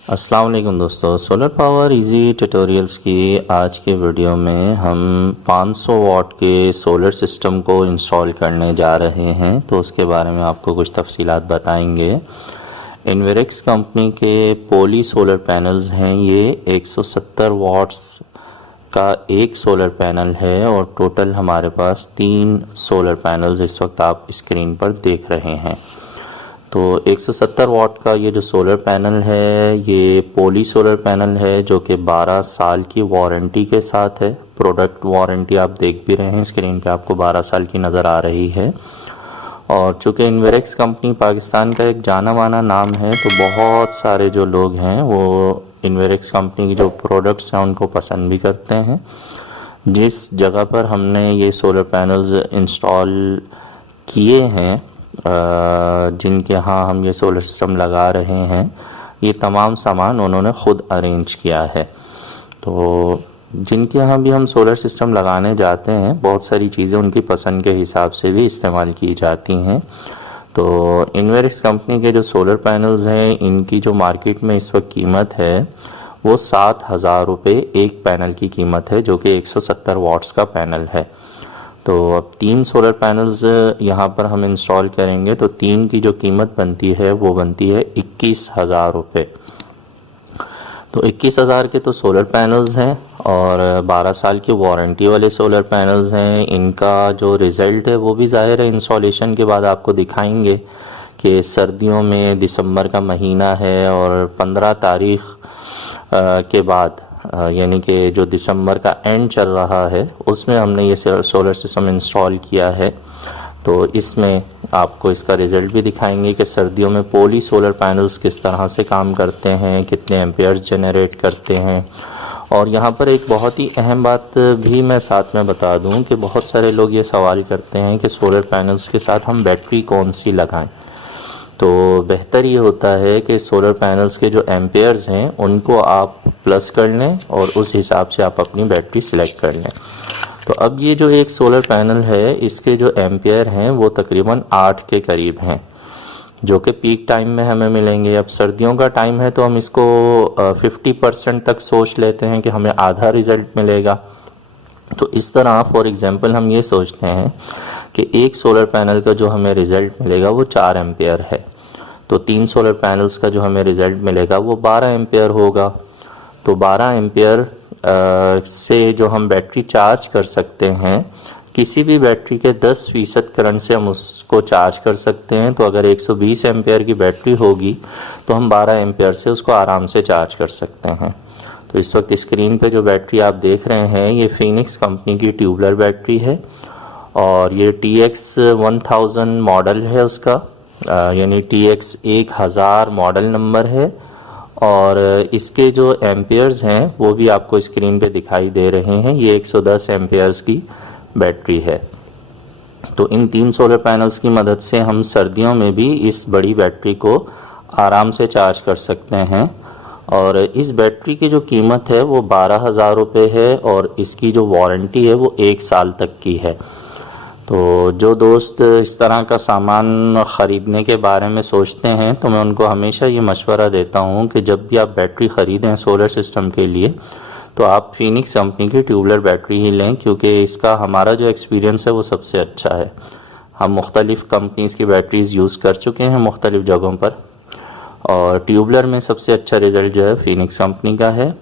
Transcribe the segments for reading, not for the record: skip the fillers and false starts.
अस्सलाम वालेकुम दोस्तों, सोलर पावर इजी ट्यूटोरियल्स की आज के वीडियो में हम 500 वाट के सोलर सिस्टम को इंस्टॉल करने जा रहे हैं। तो उसके बारे में आपको कुछ तफसीलात बताएंगे। इन्वेरेक्स कंपनी के पोली सोलर पैनल्स हैं। ये 170 वाट्स का एक सोलर पैनल है और टोटल हमारे पास 3 सोलर पैनल्स इस वक्त आप स्क्रीन पर देख रहे हैं। तो 170 वाट का ये जो सोलर पैनल है ये पोली सोलर पैनल है जो कि 12 साल की वारंटी के साथ है। प्रोडक्ट वारंटी आप देख भी रहे हैं, स्क्रीन पे आपको 12 साल की नज़र आ रही है। और चूँकि इन्वेरेक्स कंपनी पाकिस्तान का एक जाना माना नाम है तो बहुत सारे जो लोग हैं वो इन्वेरेक्स कंपनी की जो प्रोडक्ट्स हैं उनको पसंद भी करते हैं। जिस जगह पर हमने ये सोलर पैनल्स इंस्टॉल किए हैं, जिनके यहाँ हम ये सोलर सिस्टम लगा रहे हैं, ये तमाम सामान उन्होंने ख़ुद अरेंज किया है। तो जिनके यहाँ भी हम सोलर सिस्टम लगाने जाते हैं बहुत सारी चीज़ें उनकी पसंद के हिसाब से भी इस्तेमाल की जाती हैं। तो इन्वेरेक्स कंपनी के जो सोलर पैनल्स हैं इनकी जो मार्केट में इस वक्त कीमत है वो 7,000 रुपये एक पैनल की कीमत है, जो कि 170 वाट्स का पैनल है। तो अब 3 सोलर पैनल्स यहाँ पर हम इंस्टॉल करेंगे तो 3 की जो कीमत बनती है वो बनती है 21,000 रुपये। तो 21,000 के तो सोलर पैनल्स हैं और 12 साल की वारंटी वाले सोलर पैनल्स हैं। इनका जो रिज़ल्ट है वो भी ज़ाहिर है इंस्टॉलेशन के बाद आपको दिखाएंगे कि सर्दियों में दिसंबर का महीना है और 15 तारीख़ के बाद यानी कि जो दिसंबर का एंड चल रहा है उसमें हमने ये सोलर सिस्टम इंस्टॉल किया है। तो इसमें आपको इसका रिज़ल्ट भी दिखाएंगे कि सर्दियों में पोली सोलर पैनल्स किस तरह से काम करते हैं, कितने एम्पेयर्स जनरेट करते हैं। और यहाँ पर एक बहुत ही अहम बात भी मैं साथ में बता दूँ कि बहुत सारे लोग ये सवाल करते हैं कि सोलर पैनल्स के साथ हम बैटरी कौन सी लगाएं। तो बेहतर ये होता है कि सोलर पैनल्स के जो एम्पेयर्स हैं उनको आप प्लस कर लें और उस हिसाब से आप अपनी बैटरी सिलेक्ट कर लें। तो अब ये जो एक सोलर पैनल है इसके जो एम्पेयर हैं वो तकरीबन 8 के करीब हैं, जो कि पीक टाइम में हमें मिलेंगे। अब सर्दियों का टाइम है तो हम इसको 50% तक सोच लेते हैं कि हमें आधा रिज़ल्ट मिलेगा। तो इस तरह फॉर एग्ज़ाम्पल हम ये सोचते हैं कि एक सोलर पैनल का जो हमें रिज़ल्ट मिलेगा वो 4 एम्पेयर है, तो 3 सोलर पैनल्स का जो हमें रिज़ल्ट मिलेगा वो 12 एम्पेयर होगा। तो 12 एम्पेयर से जो हम बैटरी चार्ज कर सकते हैं, किसी भी बैटरी के 10% करंट से हम उसको चार्ज कर सकते हैं। तो अगर 120 एम्पेयर की बैटरी होगी तो हम 12 एम्पेयर से उसको आराम से चार्ज कर सकते हैं। तो इस वक्त स्क्रीन पे जो बैटरी आप देख रहे हैं ये फिनिक्स कंपनी की ट्यूबलर बैटरी है और ये TX 1000 मॉडल है उसका, यानी TX 1000 मॉडल नंबर है। और इसके जो एम्पेयर्स हैं वो भी आपको स्क्रीन पे दिखाई दे रहे हैं। ये 110 एम्पेयर्स की बैटरी है। तो इन 3 सोलर पैनल्स की मदद से हम सर्दियों में भी इस बड़ी बैटरी को आराम से चार्ज कर सकते हैं। और इस बैटरी की जो कीमत है वो 12,000 रुपये है और इसकी जो वारंटी है वो 1 साल तक की है। तो जो दोस्त इस तरह का सामान ख़रीदने के बारे में सोचते हैं तो मैं उनको हमेशा ये मशवरा देता हूँ कि जब भी आप बैटरी ख़रीदें सोलर सिस्टम के लिए तो आप फिनिक्स कंपनी की ट्यूबलर बैटरी ही लें, क्योंकि इसका हमारा जो एक्सपीरियंस है वो सबसे अच्छा है। हम मुख्तलिफ़ कंपनीज़ की बैटरीज़ यूज़ कर चुके हैं मुख्तलिफ़ जगहों पर और ट्यूबलर में सबसे अच्छा रिज़ल्ट जो है फिनिक्स कंपनी का है।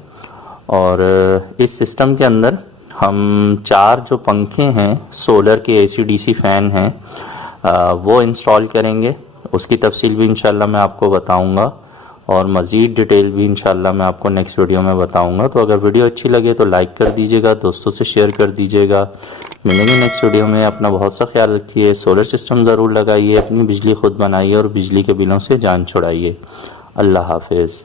और इस सिस्टम के अंदर हम 4 जो पंखे हैं सोलर के AC/DC फ़ैन हैं वो इंस्टॉल करेंगे। उसकी तफसील भी इंशाल्लाह मैं आपको बताऊंगा और मज़ीद डिटेल भी इंशाल्लाह मैं आपको नेक्स्ट वीडियो में बताऊंगा। तो अगर वीडियो अच्छी लगे तो लाइक कर दीजिएगा, दोस्तों से शेयर कर दीजिएगा। मिलेंगे नेक्स्ट वीडियो में। अपना बहुत सा ख्याल रखिए। सोलर सिस्टम ज़रूर लगाइए, अपनी बिजली खुद बनाइए और बिजली के बिलों से जान छुड़ाइए। अल्लाह हाफिज़।